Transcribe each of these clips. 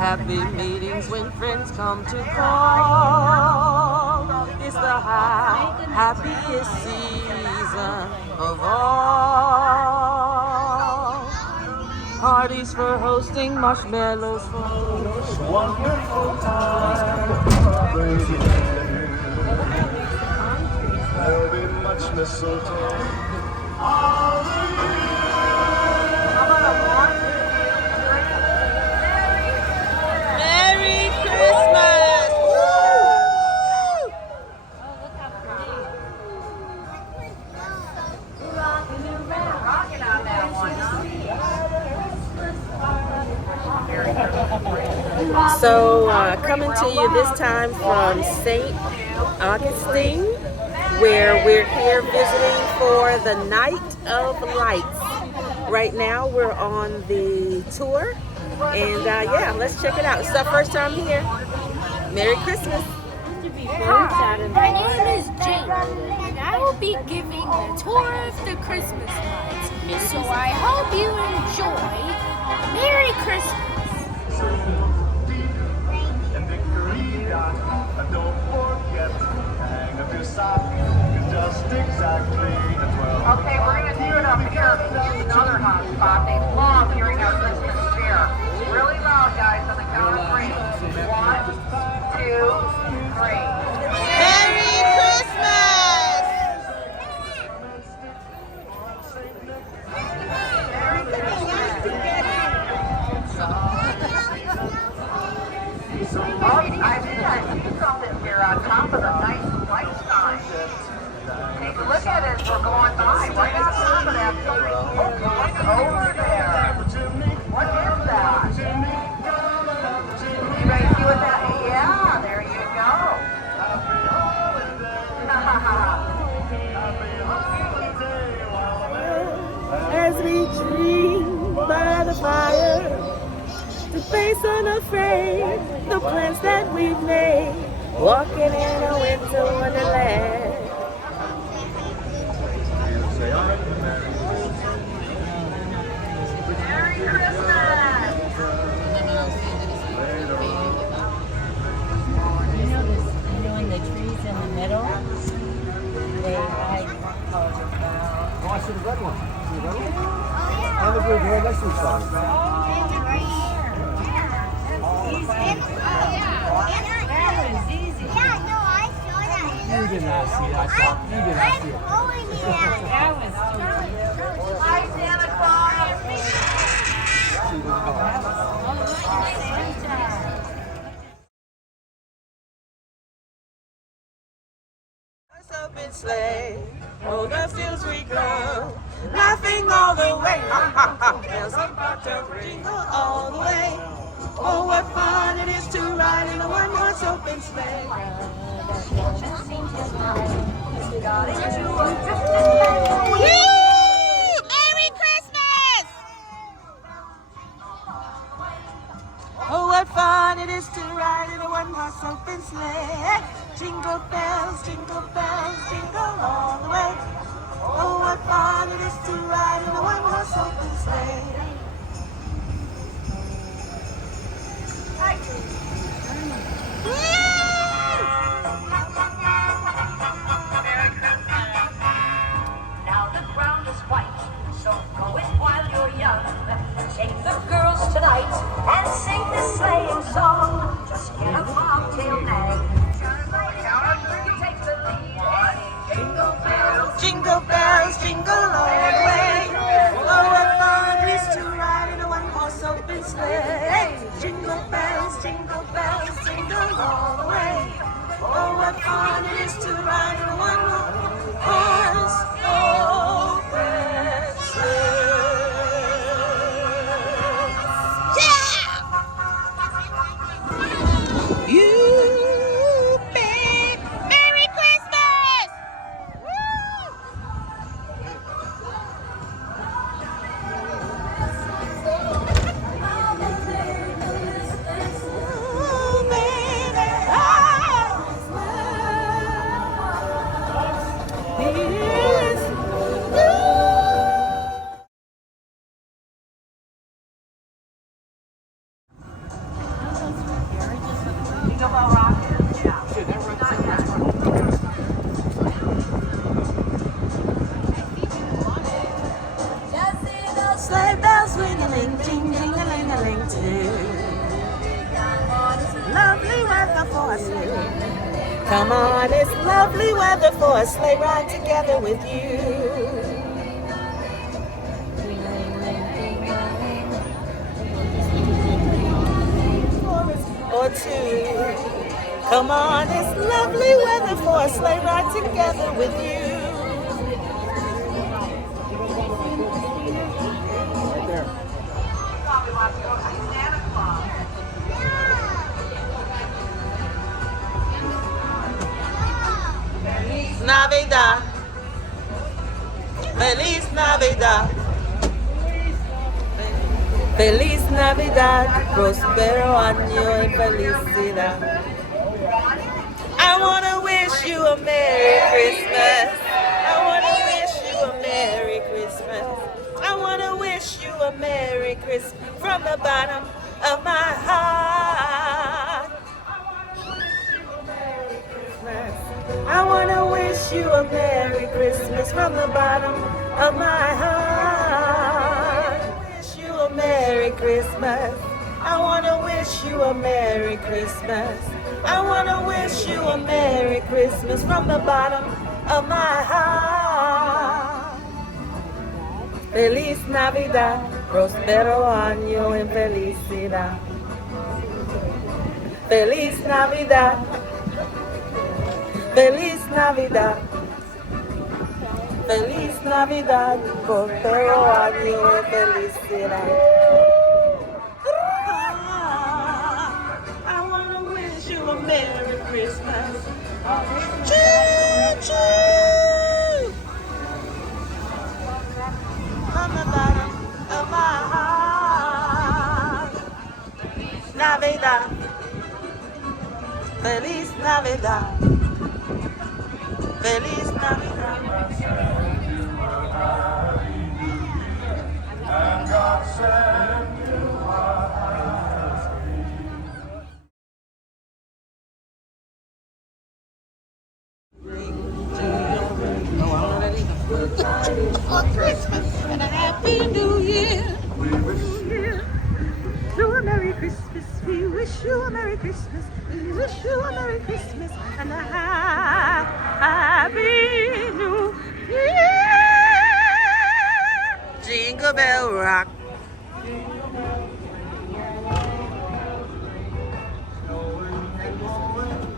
Happy meetings when friends come to call. It's the happiest season of all. Parties for hosting, marshmallows for Wonderful time. There'll be much mistletoe. Merry Christmas! So, coming to you this time from St. Augustine, where we're here visiting for the Night of Lights. Right now, we're on the tour, and yeah, let's check it out. It's our first time here. Merry Christmas! Hi, my name is Jane, and I will be giving the tour of the Christmas lights. So I hope you enjoy. Merry Christmas! Don't forget, hang up your sock, just exactly at 12. Okay, we're going to do it up here. Another hot spot. They love hearing our Christmas cheer. Really loud, guys, on the count of 3. 1, 2, 3. Merry Christmas! Oh, I think I see something here on top of the nice light sign. Take a look at it as we're going by. Right on top of that sign. Look over there. What is that? You ready to see what that is? Yeah, there you go. As we dream by the fire, to face unafraid the plans that we've made, walking in a winter wonderland. Merry Christmas! You know in the trees in the middle, they hide colors now. Oh, I see the red one. See the red one? And the green right next to each other. That was easy. You did not see it. I saw it. You did not see it. That was easy. Hi, Santa Claus! Open sleigh, oh the fields we go, laughing all the way, ha ha ha, bells and bobtails jingle all the way. Oh what fun it is to ride in a one-horse open sleigh. Woo! Merry Christmas! Oh what fun it is to ride in a one-horse open sleigh. Jingle bells, jingle all the way. Oh, what fun it is to ride in a one-horse open sleigh. Now the ground is white, so go it while you're young. Take the girls tonight and sing this sleighing song. Just get a bobtail nag. Jingle bells, jingle all the way. Oh, what fun it is to too. Lovely weather for a sleigh. Come on, it's lovely weather for a sleigh ride together with you. Or two. Come on, it's lovely weather for a sleigh ride together with you. Navidad, Feliz Navidad, Feliz Navidad, Prospero año y felicidad. I want to wish you a Merry Christmas. I want to wish you a Merry Christmas. I want to wish you a Merry Christmas from the bottom of my heart. I want to wish you a Merry Christmas from the bottom of my heart. Wish you a Merry Christmas. I want to wish you a Merry Christmas. I want to wish you a Merry Christmas from the bottom of my heart. Feliz Navidad, Prospero año y felicidad. Feliz Navidad. Feliz Navidad, Feliz Navidad, prospero año y felicidad. I want to wish you a Merry Christmas. Choo choo! From the bottom of my heart. Navidad, Feliz Navidad. Feliz Navidad. And God send you a On Christmas and a Happy New Year. We wish you You a Merry Christmas. We wish you a Merry Christmas. We wish you a Merry Christmas and a Happy New Year. Jingle bell rock.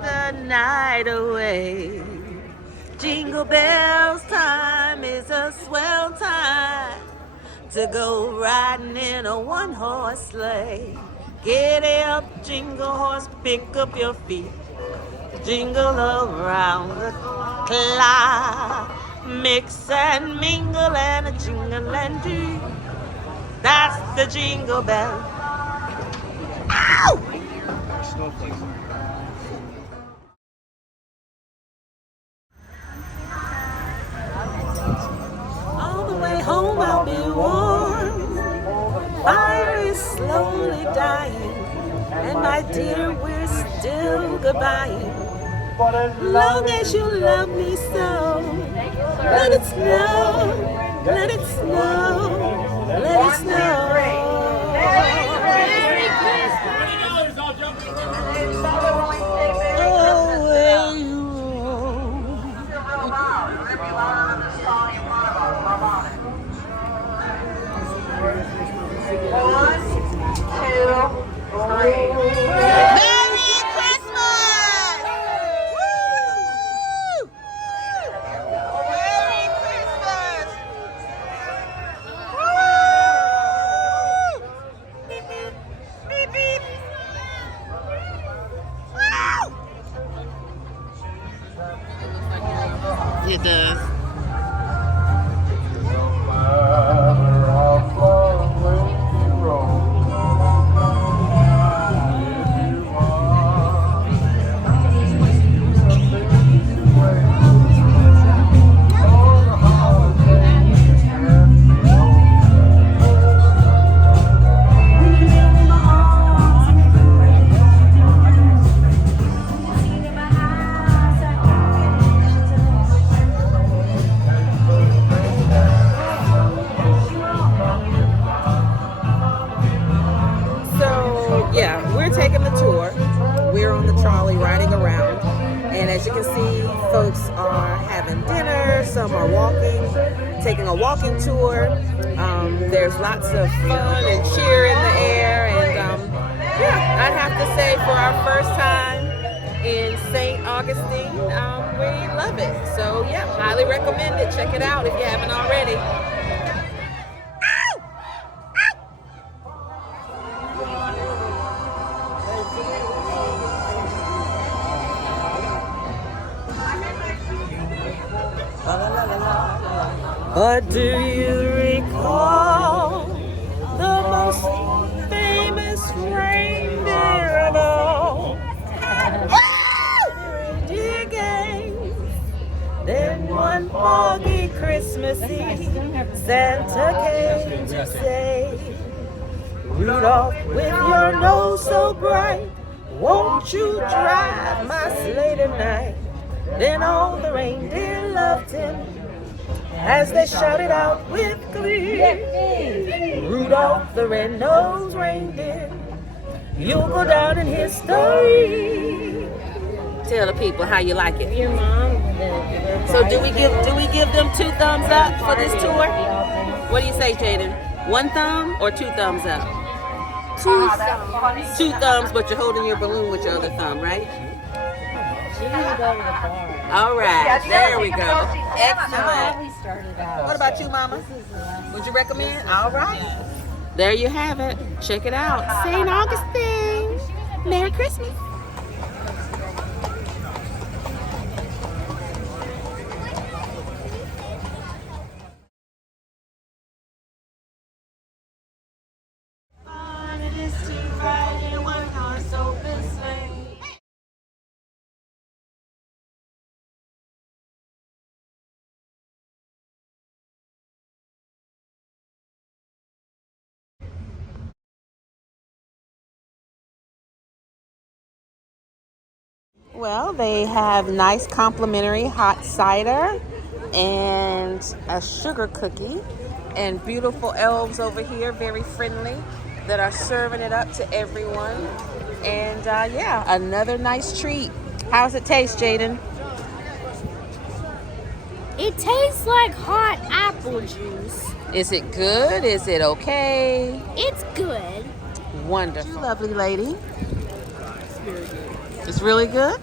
The night away. Jingle bells time is a swell time to go riding in a one-horse sleigh. Get up, jingle horse, pick up your feet. Jingle around the clock. Mix and mingle and a jingle and do. That's the jingle bell. Ow! On the way home I'll be warm. Fire is slowly dying, and my dear, we're still goodbying. Long as you love me so, let it snow, let it snow, let it snow. Merry Christmas. Oh, will you? Real loud. We're going to be louder than this song in front of us. How about it? 1, 2, 3. Merry Christmas! Woo! Merry Christmas! Woo! taking a walking tour. There's lots of fun and cheer in the air, and yeah, I have to say for our first time in St. Augustine, we love it. So yeah, highly recommend it. Check it out if you haven't already. But do you recall the most famous reindeer of all? Reindeer games. Then one foggy Christmas Eve, Santa came to say, Rudolph, with your nose so bright, won't you drive my sleigh tonight? Then all the reindeer loved him as they shouted out with glee, Rudolph the red-nosed reindeer, you'll go down in history. Tell the people how you like it. Your mom. So do we give them 2 thumbs up for this tour? What do you say, Jaden? 1 thumb or 2 thumbs up? 2 thumbs. 2 thumbs, but you're holding your balloon with your other thumb, right? She didn't go to the bar. All right, there we go. That's how Excellent. we started out. What about you, Mama? This is the last. Would you recommend? All right. There you have it. Check it out. St. Augustine. Merry Christmas. Well, they have nice complimentary hot cider and a sugar cookie, and beautiful elves over here, very friendly, that are serving it up to everyone. And yeah, another nice treat. How's it taste, Jaden? It tastes like hot apple juice. Is it good? Is it okay? It's good. Wonderful. Lovely lady. It's really good?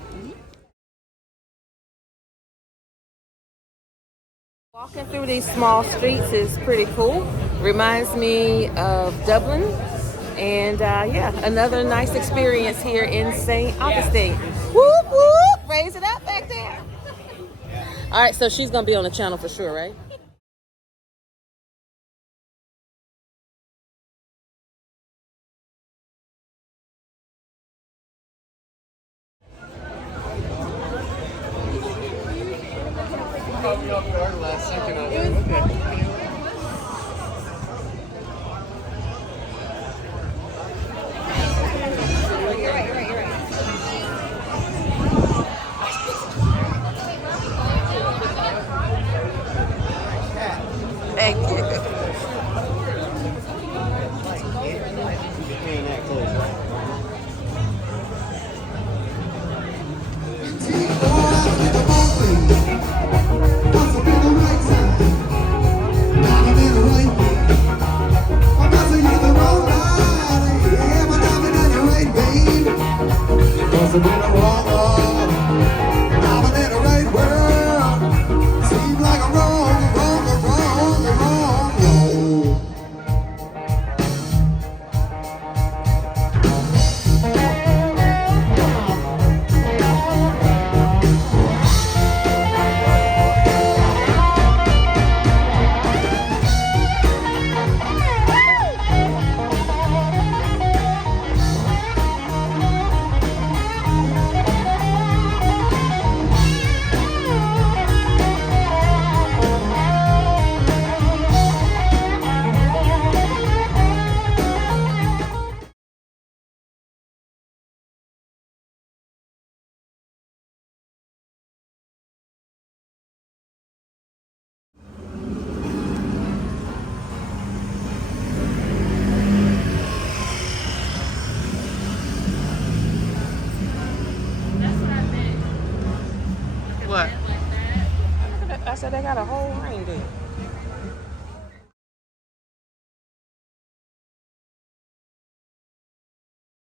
Walking through these small streets is pretty cool. Reminds me of Dublin. And yeah, another nice experience here in St. Augustine. Whoop, whoop. Raise it up back there. All right, so she's going to be on the channel for sure, right? Thank you. What? I said they got a whole reindeer.